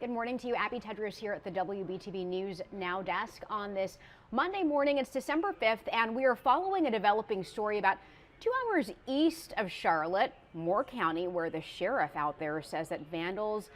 Good morning to you. Abby Tedros here at the WBTV News Now desk on this Monday morning. It's December 5th, and we are following a developing story about 2 hours east of Charlotte, Moore County, where the sheriff out there says that vandals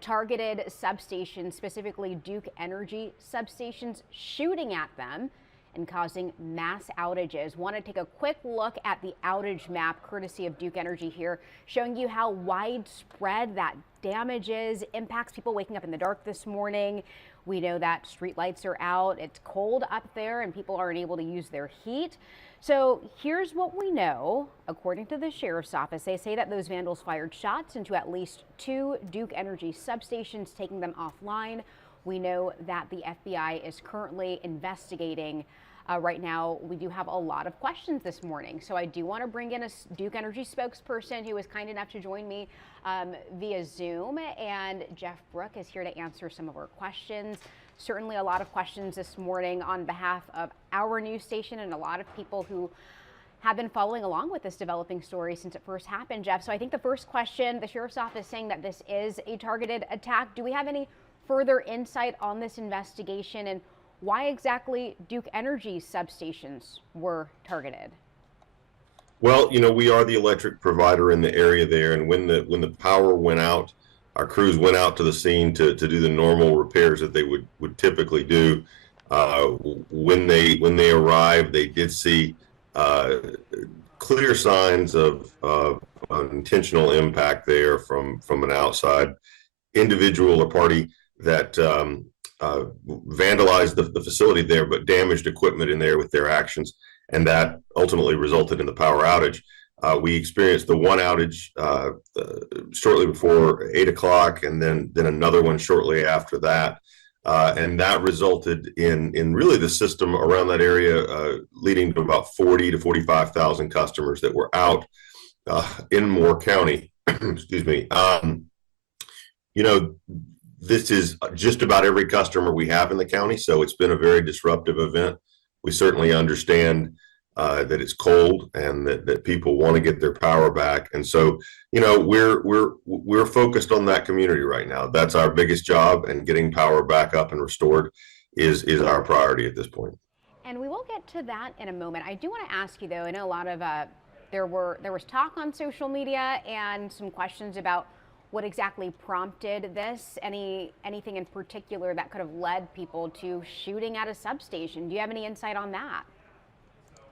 targeted substations, specifically Duke Energy substations, shooting at them and causing mass outages. Want to take a quick look at the outage map courtesy of Duke Energy here, showing you how widespread that damage is. Impacts people waking up in the dark this morning. We know that street lights are out. It's cold up there and people aren't able to use their heat. So here's what we know. According to the sheriff's office, they say that those vandals fired shots into at least 2 Duke Energy substations, taking them offline. We know that the FBI is currently investigating. Right now, we do have a lot of questions this morning. So I do want to bring in a Duke Energy spokesperson who was kind enough to join me via Zoom. And Jeff Brook is here to answer some of our questions. Certainly a lot of questions this morning on behalf of our news station and a lot of people who have been following along with this developing story since it first happened, Jeff. So I think the first question, the sheriff's office saying that this is a targeted attack. Do we have any further insight on this investigation and why exactly Duke Energy substations were targeted? Well, we are the electric provider in the area there, and when the power went out, our crews went out to the scene to do the normal repairs that they would typically do. When they arrived, they did see clear signs of an intentional impact there from an outside individual or party that vandalized the facility there, but damaged equipment in there with their actions, and that ultimately resulted in the power outage. We experienced the one outage shortly before 8 o'clock, and then another one shortly after that, and that resulted in really the system around that area leading to about 40 to 45,000 customers that were out in Moore County. Excuse me. This is just about every customer we have in the county, so it's been a very disruptive event. We certainly understand that it's cold and that people want to get their power back, and so we're focused on that community right now. That's our biggest job, and getting power back up and restored is our priority at this point. And we will get to that in a moment. I do want to ask you though. I know a lot of there was talk on social media and some questions about what exactly prompted this? Anything in particular that could have led people to shooting at a substation? Do you have any insight on that?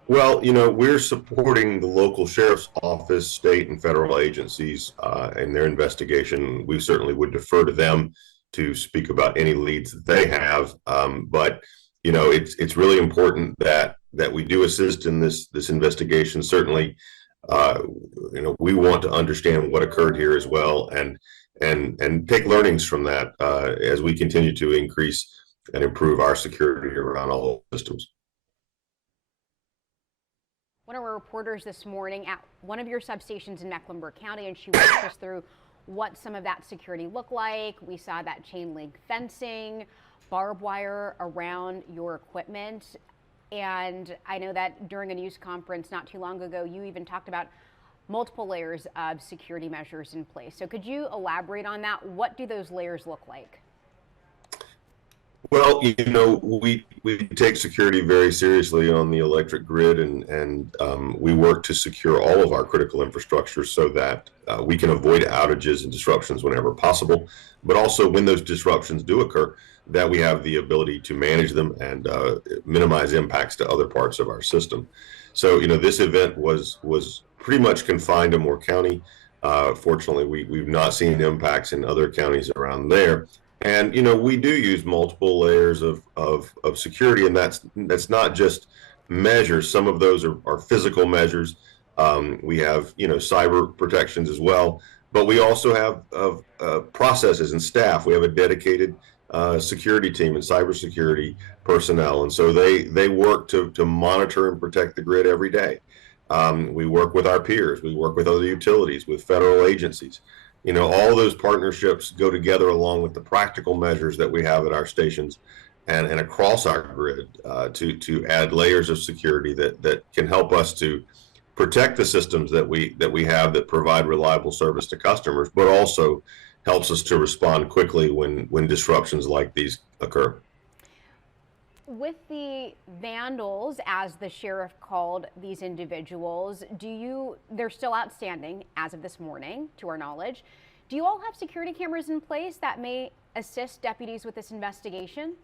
Well, we're supporting the local sheriff's office, state and federal agencies in their investigation. We certainly would defer to them to speak about any leads that they have. But it's really important that we do assist in this investigation. Certainly, we want to understand what occurred here as well, and take learnings from that as we continue to increase and improve our security around all systems. One of our reporters this morning at one of your substations in Mecklenburg County, and she walked us through what some of that security looked like. We saw that chain link fencing, barbed wire around your equipment. And I know that during a news conference not too long ago, you even talked about multiple layers of security measures in place. So could you elaborate on that? What do those layers look like? Well, we take security very seriously on the electric grid, and we work to secure all of our critical infrastructure so that we can avoid outages and disruptions whenever possible. But also, when those disruptions do occur, that we have the ability to manage them and minimize impacts to other parts of our system. So, this event was pretty much confined to Moore County. Fortunately, we've not seen impacts in other counties around there. And, we do use multiple layers of security, and that's not just measures. Some of those are physical measures. We have, cyber protections as well, but we also have processes and staff. We have a dedicated security team and cybersecurity personnel, and so they work to monitor and protect the grid every day. We work with our peers. We work with other utilities, with federal agencies. All those partnerships go together along with the practical measures that we have at our stations and across our grid to add layers of security that can help us to protect the systems that we have that provide reliable service to customers, but also helps us to respond quickly when disruptions like these occur. With the vandals, as the sheriff called these individuals, they're still outstanding as of this morning, to our knowledge. Do you all have security cameras in place that may assist deputies with this investigation?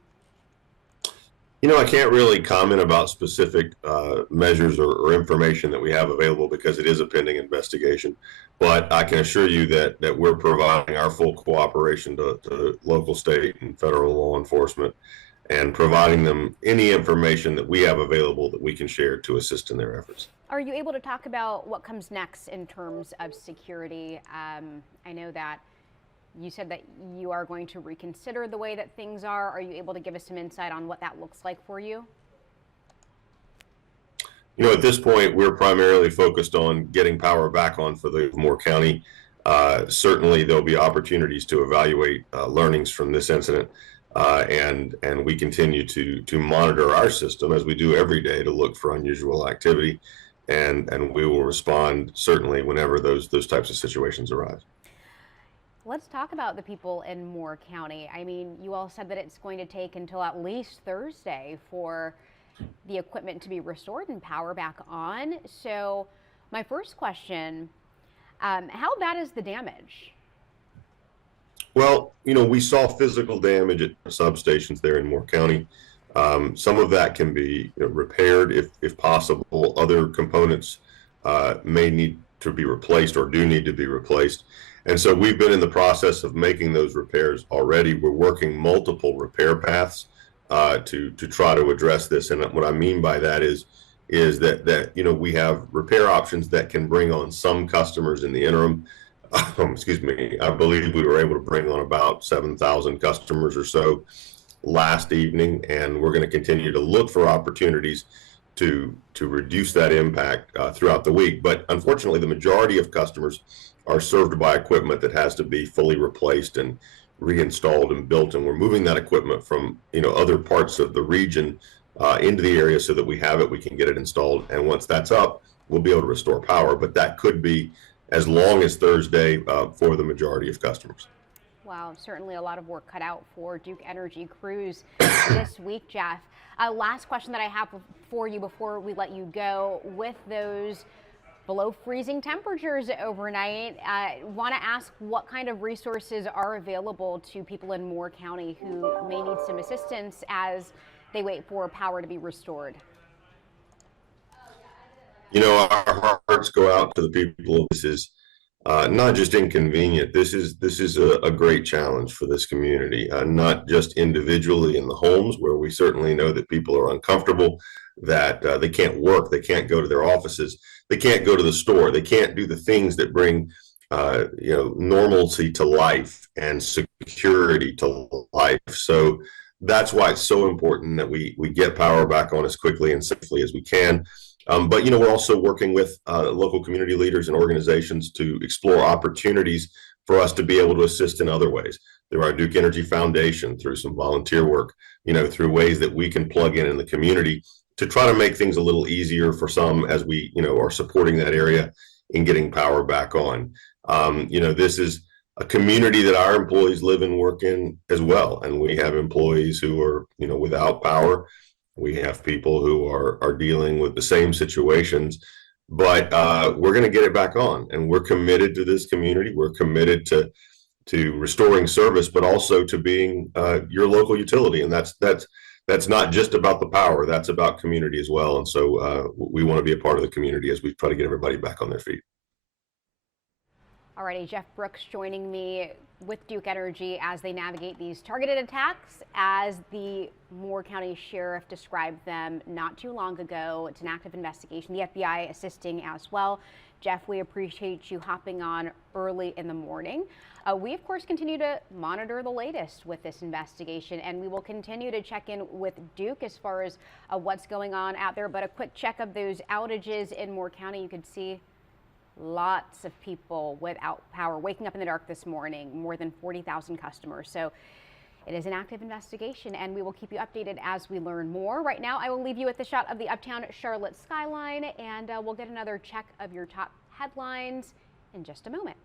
I can't really comment about specific measures or information that we have available because it is a pending investigation. But I can assure you that we're providing our full cooperation to local, state, and federal law enforcement, and providing them any information that we have available that we can share to assist in their efforts. Are you able to talk about what comes next in terms of security? I know that you said that you are going to reconsider the way that things are. Are you able to give us some insight on what that looks like for you? At this point, we're primarily focused on getting power back on for the Moore County. Certainly, there'll be opportunities to evaluate learnings from this incident, and we continue to monitor our system as we do every day to look for unusual activity, and we will respond certainly whenever those types of situations arise. Let's talk about the people in Moore County. I mean, you all said that it's going to take until at least Thursday for the equipment to be restored and power back on. So my first question, how bad is the damage? Well, we saw physical damage at substations there in Moore County. Some of that can be repaired if possible. Other components may need to be replaced or do need to be replaced. And so we've been in the process of making those repairs already. We're working multiple repair paths to try to address this. And what I mean by that is that we have repair options that can bring on some customers in the interim. Excuse me. I believe we were able to bring on about 7,000 customers or so last evening, and we're going to continue to look for opportunities to reduce that impact throughout the week. But unfortunately, the majority of customers are served by equipment that has to be fully replaced and reinstalled and built, and we're moving that equipment from other parts of the region into the area so that we have it, we can get it installed, and once that's up, we'll be able to restore power. But that could be as long as Thursday for the majority of customers. Wow, certainly a lot of work cut out for Duke Energy crews this week, Jeff. Last question that I have for you before we let you go. With those below freezing temperatures overnight, I want to ask what kind of resources are available to people in Moore County who may need some assistance as they wait for power to be restored. Our hearts go out to the people. This is not just inconvenient. This is a great challenge for this community, not just individually in the homes, where we certainly know that people are uncomfortable, that they can't work, they can't go to their offices, they can't go to the store, they can't do the things that bring normalcy to life and security to life. So that's why it's so important that we get power back on as quickly and safely as we can. But we're also working with local community leaders and organizations to explore opportunities for us to be able to assist in other ways. Through our Duke Energy Foundation, through some volunteer work, through ways that we can plug in the community to try to make things a little easier for some as we are supporting that area in getting power back on. This is a community that our employees live and work in as well, and we have employees who are without power. We have people who are dealing with the same situations, but we're going to get it back on, and we're committed to this community. We're committed to restoring service, but also to being your local utility, and that's not just about the power. That's about community as well. And so we want to be a part of the community as we try to get everybody back on their feet. Alrighty, Jeff Brooks joining me with Duke Energy as they navigate these targeted attacks, as the Moore County Sheriff described them not too long ago. It's an active investigation, the FBI assisting as well. Jeff, we appreciate you hopping on early in the morning. We, of course, continue to monitor the latest with this investigation, and we will continue to check in with Duke as far as what's going on out there. But a quick check of those outages in Moore County, you could see lots of people without power waking up in the dark this morning, more than 40,000 customers. So it is an active investigation, and we will keep you updated as we learn more. Right now, I will leave you with the shot of the uptown Charlotte skyline, and we'll get another check of your top headlines in just a moment.